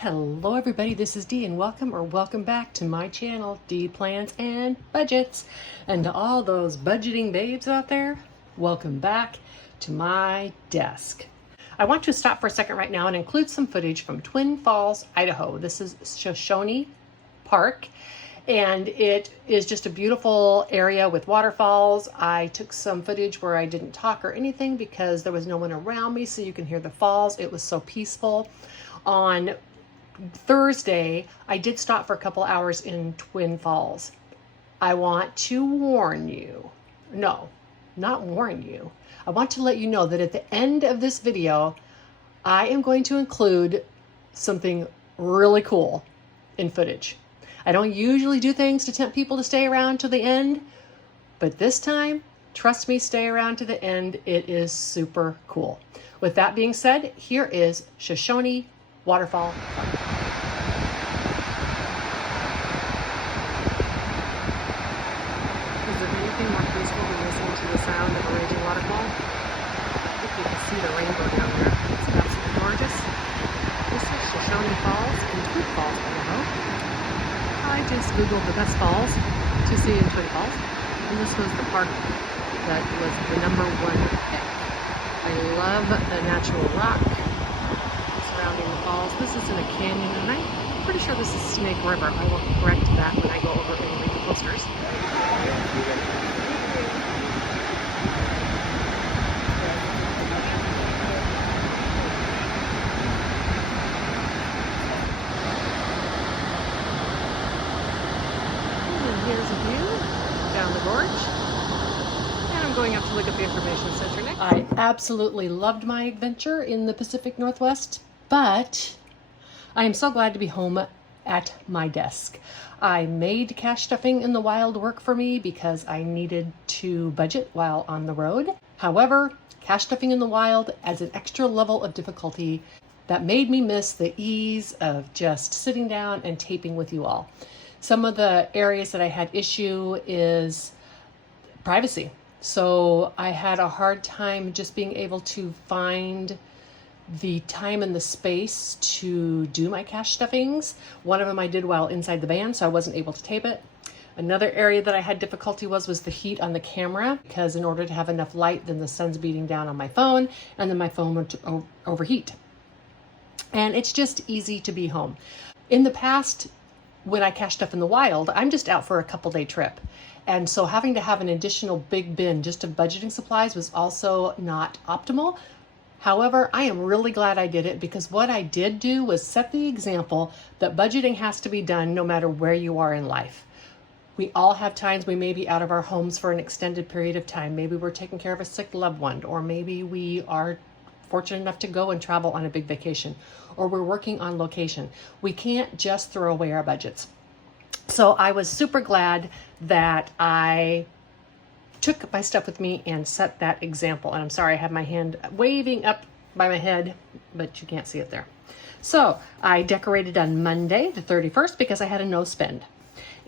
Hello everybody, this is Dee and welcome back to my channel, Dee Plans and Budgets. And to all those budgeting babes out there, welcome back to my desk. I want to stop for a second right now and include some footage from Twin Falls, Idaho. This is Shoshone Park, and it is just a beautiful area with waterfalls. I took some footage where I didn't talk or anything because there was no one around me, so you can hear the falls. It was so peaceful. On Thursday, I did stop for a couple hours in Twin Falls. I want to warn you, no, not warn you. I want to let you know that at the end of this video, I am going to include something really cool in footage. I don't usually do things to tempt people to stay around to the end, but this time, trust me, stay around to the end. It is super cool. With that being said, here is Shoshone Waterfall Park. Is there anything more peaceful than listening to the sound of a raging waterfall? I think you can see the rainbow down there. It's absolutely gorgeous. This is Shoshone Falls in Twin Falls, Idaho. I just googled the best falls to see in Twin Falls, and this was the park that was the #1 pick. I love the natural rock surrounding the falls. This is in a canyon, and I'm pretty sure this is Snake River. I will correct that when I go over and read the posters. And here's a view down the gorge. And I'm going up to look at the information center next. I absolutely loved my adventure in the Pacific Northwest, but I am so glad to be home at my desk. I made cash stuffing in the wild work for me because I needed to budget while on the road. However, cash stuffing in the wild adds an extra level of difficulty that made me miss the ease of just sitting down and taping with you all. Some of the areas that I had issue is privacy. So I had a hard time just being able to find the time and the space to do my cash stuffings. One of them I did while inside the van, so I wasn't able to tape it. Another area that I had difficulty was the heat on the camera, because in order to have enough light, then the sun's beating down on my phone, and then my phone would overheat. And it's just easy to be home. In the past, when I cash stuff in the wild, I'm just out for a couple-day trip. And so having to have an additional big bin just of budgeting supplies was also not optimal. However, I am really glad I did it, because what I did do was set the example that budgeting has to be done no matter where you are in life. We all have times we may be out of our homes for an extended period of time. Maybe we're taking care of a sick loved one, or maybe we are fortunate enough to go and travel on a big vacation, or we're working on location. We can't just throw away our budgets. So I was super glad that I took my stuff with me and set that example. And I'm sorry, I have my hand waving up by my head, but you can't see it there. So I decorated on Monday, the 31st, because I had a no spend.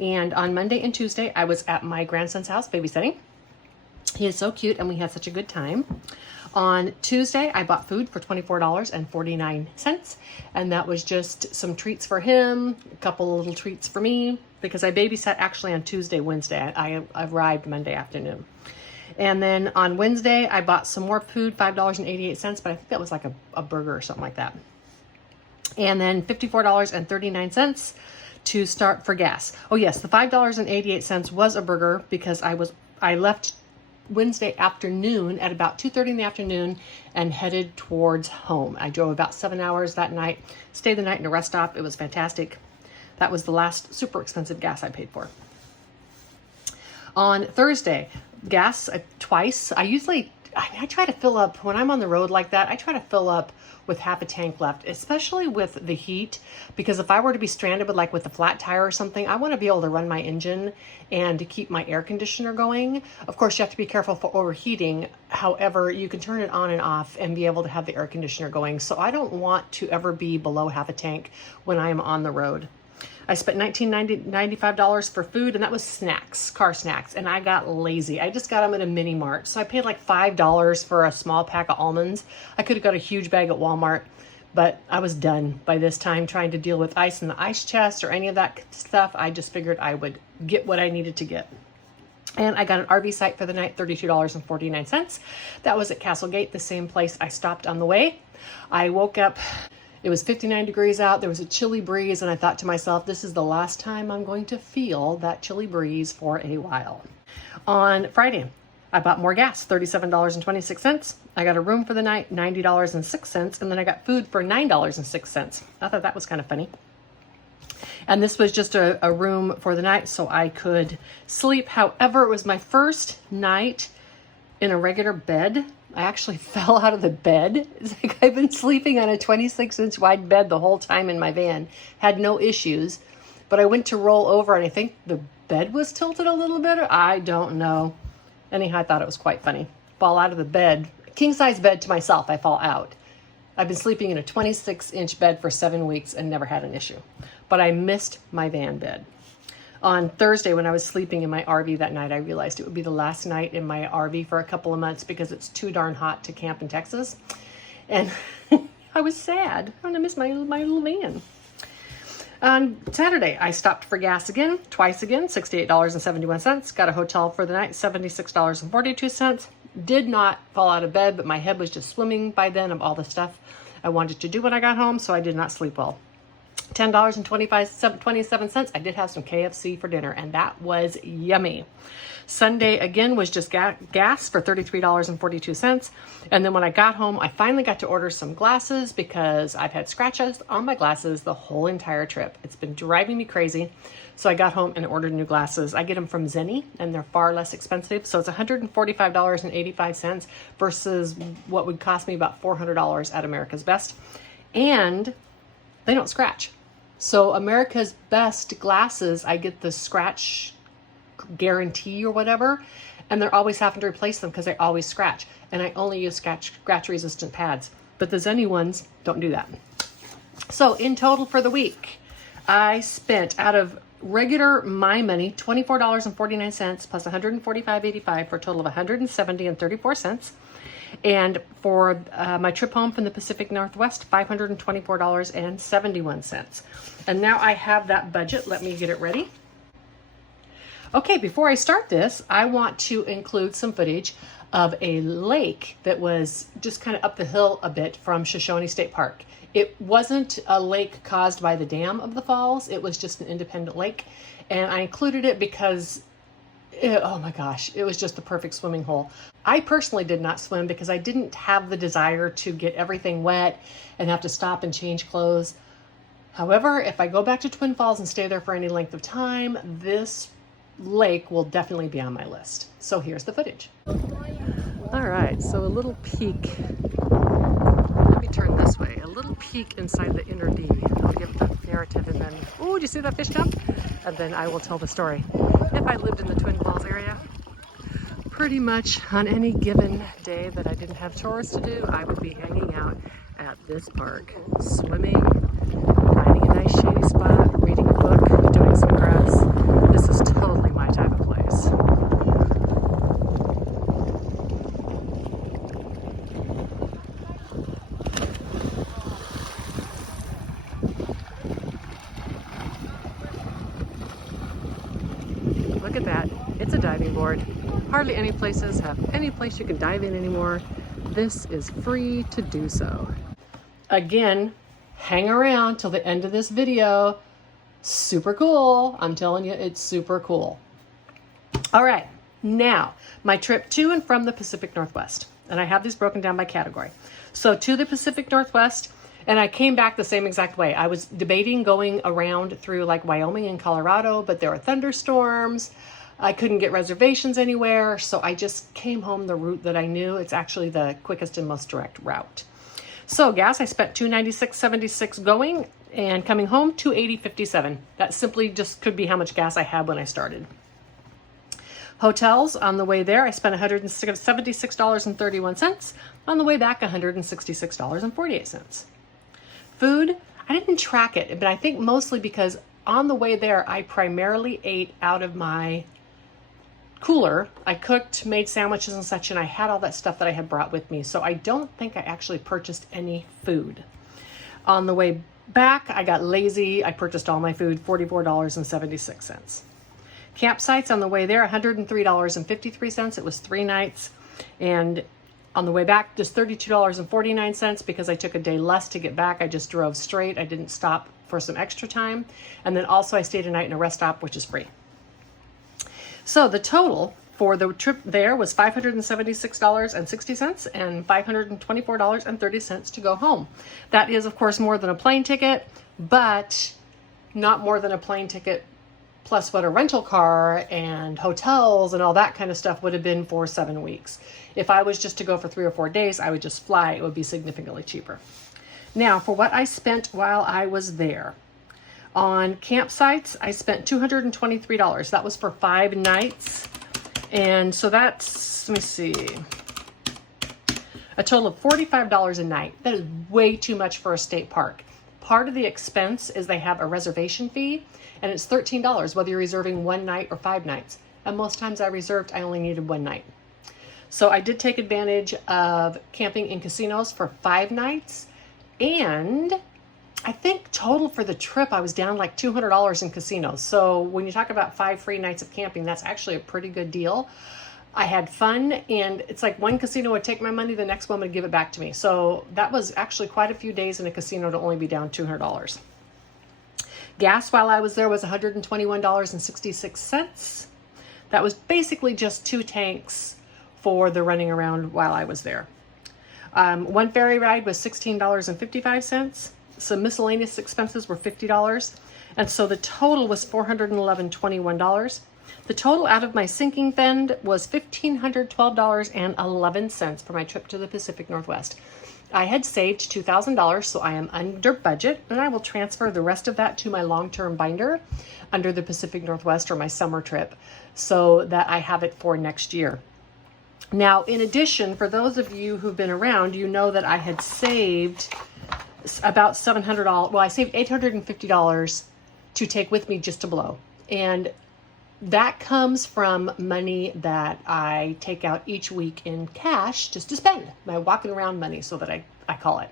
And on Monday and Tuesday, I was at my grandson's house babysitting. He is so cute, and we had such a good time. On Tuesday, I bought food for $24.49, and that was just some treats for him, a couple of little treats for me, because I babysat actually on Tuesday, Wednesday. I arrived Monday afternoon. And then on Wednesday, I bought some more food, $5.88, but I think that was like a burger or something like that. And then $54.39 to start for gas. Oh yes, the $5.88 was a burger, because I left Wednesday afternoon at about 2:30 in the afternoon and headed towards home. I drove about 7 hours that night, stayed the night in a rest stop. It was fantastic. That was the last super expensive gas I paid for. On Thursday, gas twice. I try to fill up, when I'm on the road like that, I try to fill up with half a tank left, especially with the heat, because if I were to be stranded with a flat tire or something, I want to be able to run my engine and to keep my air conditioner going. Of course, you have to be careful for overheating. However, you can turn it on and off and be able to have the air conditioner going. So I don't want to ever be below half a tank when I am on the road. I spent $95 for food, and that was snacks, car snacks, and I got lazy. I just got them at a mini mart. So I paid like $5 for a small pack of almonds. I could have got a huge bag at Walmart, But I was done by this time trying to deal with ice in the ice chest or any of that stuff. I just figured I would get what I needed to get. And I got an RV site for the night, $32.49. That was at Castlegate, the same place I stopped on the way. I woke up, it was 59 degrees out. There was a chilly breeze, and I thought to myself, this is the last time I'm going to feel that chilly breeze for a while. On Friday, I bought more gas, $37.26. I got a room for the night, $90.06, and then I got food for $9.06. I thought that was kind of funny. And this was just a room for the night so I could sleep. However, it was my first night in a regular bed. I actually fell out of the bed. It's like I've been sleeping on a 26-inch wide bed the whole time in my van. Had no issues. But I went to roll over and I think the bed was tilted a little bit. I don't know. Anyhow, I thought it was quite funny. Fall out of the bed, king size bed to myself, I fall out. I've been sleeping in a 26-inch bed for 7 weeks and never had an issue. But I missed my van bed. On Thursday, when I was sleeping in my RV that night, I realized it would be the last night in my RV for a couple of months because it's too darn hot to camp in Texas. And I was sad. I'm gonna miss my little van. On Saturday, I stopped for gas again, twice again, $68.71. Got a hotel for the night, $76.42. Did not fall out of bed, but my head was just swimming by then of all the stuff I wanted to do when I got home, so I did not sleep well. $10.27. I did have some KFC for dinner, and that was yummy. Sunday, again, was just gas for $33.42. And then when I got home, I finally got to order some glasses because I've had scratches on my glasses the whole entire trip. It's been driving me crazy. So I got home and ordered new glasses. I get them from Zenni, and they're far less expensive. So it's $145.85 versus what would cost me about $400 at America's Best. And they don't scratch. So America's Best glasses, I get the scratch guarantee or whatever, and they're always having to replace them because they always scratch. And I only use scratch resistant pads, but the Zenni ones don't do that. So in total for the week, I spent out of regular my money $24.49 plus $145.85 for a total of $170.34. And for my trip home from the Pacific Northwest, $524.71. And now I have that budget. Let me get it ready. Okay, before I start this, I want to include some footage of a lake that was just kind of up the hill a bit from Shoshone State Park. It wasn't a lake caused by the dam of the falls. It was just an independent lake. And I included it because oh my gosh, it was just the perfect swimming hole. I personally did not swim because I didn't have the desire to get everything wet and have to stop and change clothes. However, if I go back to Twin Falls and stay there for any length of time, this lake will definitely be on my list. So here's the footage. All right, so a little peek. Let me turn this way. A little peek inside the inner D. I'll give the narrative and then, oh, do you see that fish jump? And then I will tell the story. If I lived in the Twin Falls area, pretty much on any given day that I didn't have chores to do, I would be hanging out at this park, swimming, finding a nice shady spot, reading a book, doing some grass. This is totally my type of place. Look at that. It's a diving board. Hardly any places have any place you can dive in anymore. This is free to do so. Again, hang around till the end of this video. Super cool. I'm telling you, it's super cool. All right, now my trip to and from the Pacific Northwest. And I have these broken down by category. So to the Pacific Northwest, and I came back the same exact way. I was debating going around through like Wyoming and Colorado, but there were thunderstorms. I couldn't get reservations anywhere, so I just came home the route that I knew. It's actually the quickest and most direct route. So gas, I spent $296.76 going, and coming home, $280.57. That simply just could be how much gas I had when I started. Hotels, on the way there, I spent $176.31. On the way back, $166.48. Food, I didn't track it, but I think mostly because on the way there, I primarily ate out of my cooler. I cooked, made sandwiches and such, and I had all that stuff that I had brought with me. So I don't think I actually purchased any food. On the way back, I got lazy. I purchased all my food, $44.76. Campsites on the way there, $103.53. It was 3 nights. And on the way back, just $32.49 because I took a day less to get back. I just drove straight. I didn't stop for some extra time. And then also I stayed a night in a rest stop, which is free. So the total for the trip there was $576.60 and $524.30 to go home. That is, of course, more than a plane ticket, but not more than a plane ticket plus what a rental car and hotels and all that kind of stuff would have been for 7 weeks. If I was just to go for 3 or 4 days, I would just fly. It would be significantly cheaper. Now, for what I spent while I was there, on campsites, I spent $223. That was for 5 nights. And so that's, let me see, a total of $45 a night. That is way too much for a state park. Part of the expense is they have a reservation fee, and it's $13 whether you're reserving 1 night or 5 nights. And most times I reserved, I only needed 1 night. So I did take advantage of camping in casinos for 5 nights. And I think total for the trip, I was down like $200 in casinos. So when you talk about 5 free nights of camping, that's actually a pretty good deal. I had fun, and it's like one casino would take my money, the next one would give it back to me. So that was actually quite a few days in a casino to only be down $200. Gas while I was there was $121.66. That was basically just 2 tanks for the running around while I was there. One ferry ride was $16.55. Some miscellaneous expenses were $50. And so the total was $411.21. The total out of my sinking fund was $1,512.11 for my trip to the Pacific Northwest. I had saved $2,000, so I am under budget, and I will transfer the rest of that to my long-term binder under the Pacific Northwest or my summer trip so that I have it for next year. Now, in addition, for those of you who've been around, you know that I had saved about $700. Well, I saved $850 to take with me just to blow. And that comes from money that I take out each week in cash just to spend. My walking around money, so that I call it.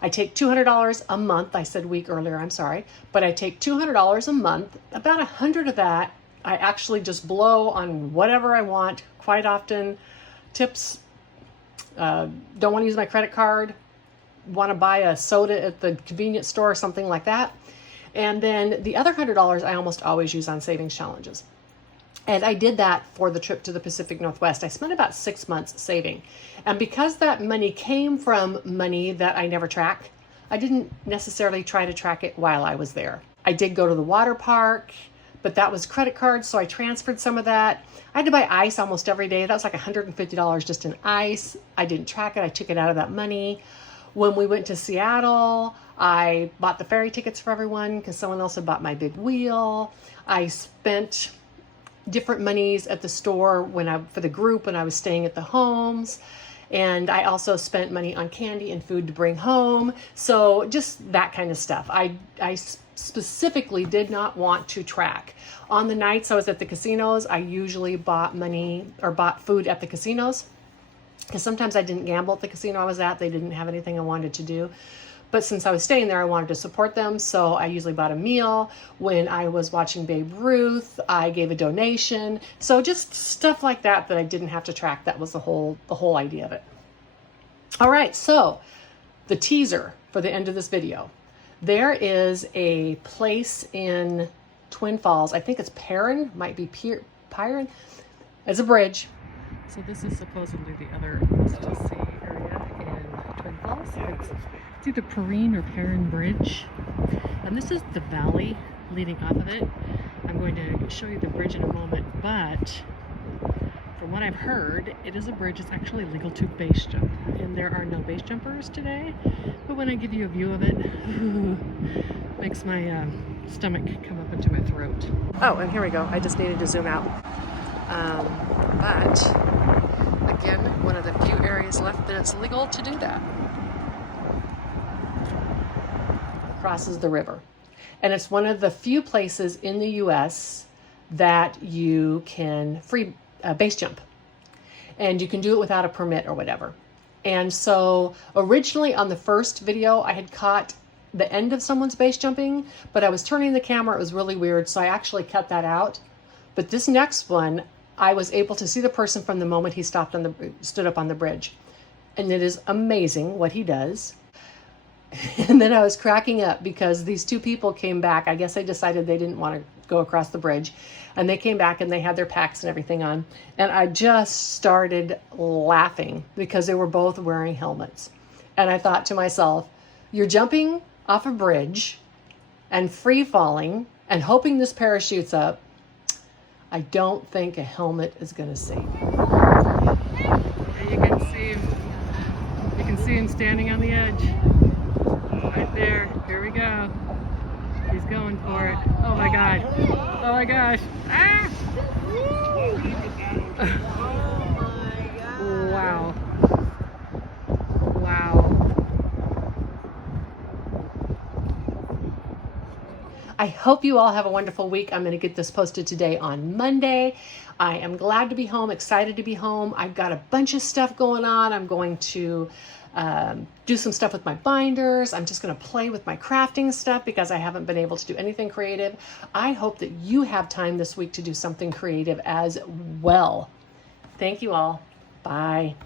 I take $200 a month. I said week earlier, I'm sorry. But I take $200 a month. About 100 of that I actually just blow on whatever I want. Quite often, tips, don't want to use my credit card, want to buy a soda at the convenience store or something like that. And then the other $100 I almost always use on savings challenges. And I did that for the trip to the Pacific Northwest. I spent about 6 months saving. And because that money came from money that I never track, I didn't necessarily try to track it while I was there. I did go to the water park, but that was credit cards, so I transferred some of that. I had to buy ice almost every day. That was like $150 just in ice. I didn't track it. I took it out of that money. When we went to Seattle, I bought the ferry tickets for everyone because someone else had bought my big wheel. I spent different monies at the store for the group when I was staying at the homes. And I also spent money on candy and food to bring home. So just that kind of stuff. I specifically did not want to track. On the nights I was at the casinos, I usually bought food at the casinos, because sometimes I didn't gamble at the casino I was at. They didn't have anything I wanted to do. But since I was staying there, I wanted to support them. So I usually bought a meal. When I was watching Babe Ruth, I gave a donation. So just stuff like that I didn't have to track. That was the whole idea of it. All right, so the teaser for the end of this video. There is a place in Twin Falls. I think it's Perrin, might be Pyron. It's a bridge. So this is supposedly the other see area in Twin Falls. It's either Perrine or Perrin Bridge. And this is the valley leading off of it. I'm going to show you the bridge in a moment, but from what I've heard, it is a bridge. It's actually legal to base jump. And there are no base jumpers today. But when I give you a view of it, makes my stomach come up into my throat. Oh, and here we go. I just needed to zoom out. But again, one of the few areas left that it's legal to do that. Crosses the river. And it's one of the few places in the US that you can free base jump. And you can do it without a permit or whatever. And so originally on the first video, I had caught the end of someone's base jumping, but I was turning the camera. It was really weird, so I actually cut that out. But this next one, I was able to see the person from the moment he stood up on the bridge. And it is amazing what he does. And then I was cracking up because these two people came back. I guess they decided they didn't want to go across the bridge. And they came back and they had their packs and everything on. And I just started laughing because they were both wearing helmets. And I thought to myself, you're jumping off a bridge and free falling and hoping this parachute's up. I don't think a helmet is going to save you. You can see him standing on the edge. Right there. Here we go. He's going for it. Oh my God. Oh my gosh. Ah! Oh my God. Wow. Wow. I hope you all have a wonderful week. I'm going to get this posted today on Monday. I am glad to be home, excited to be home. I've got a bunch of stuff going on. I'm going to do some stuff with my binders. I'm just going to play with my crafting stuff because I haven't been able to do anything creative. I hope that you have time this week to do something creative as well. Thank you all. Bye.